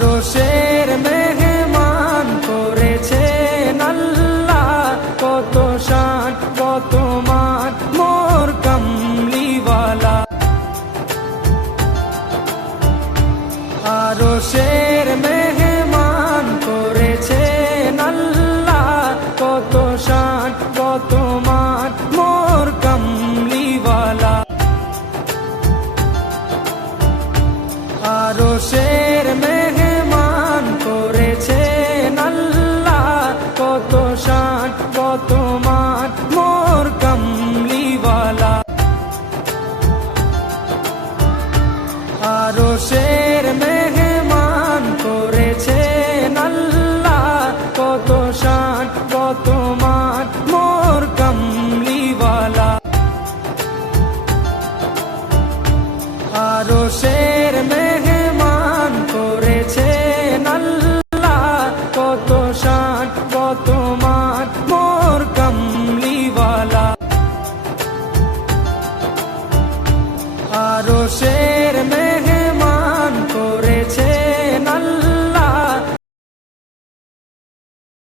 আরশের মেহমান করেছেন আল্লাহ, কত শান কত মান মোর কামলিওয়ালা। আরশের মেহমান করেছেন আল্লাহ, কত শান কত মান মোর কামলিওয়ালা। আরশের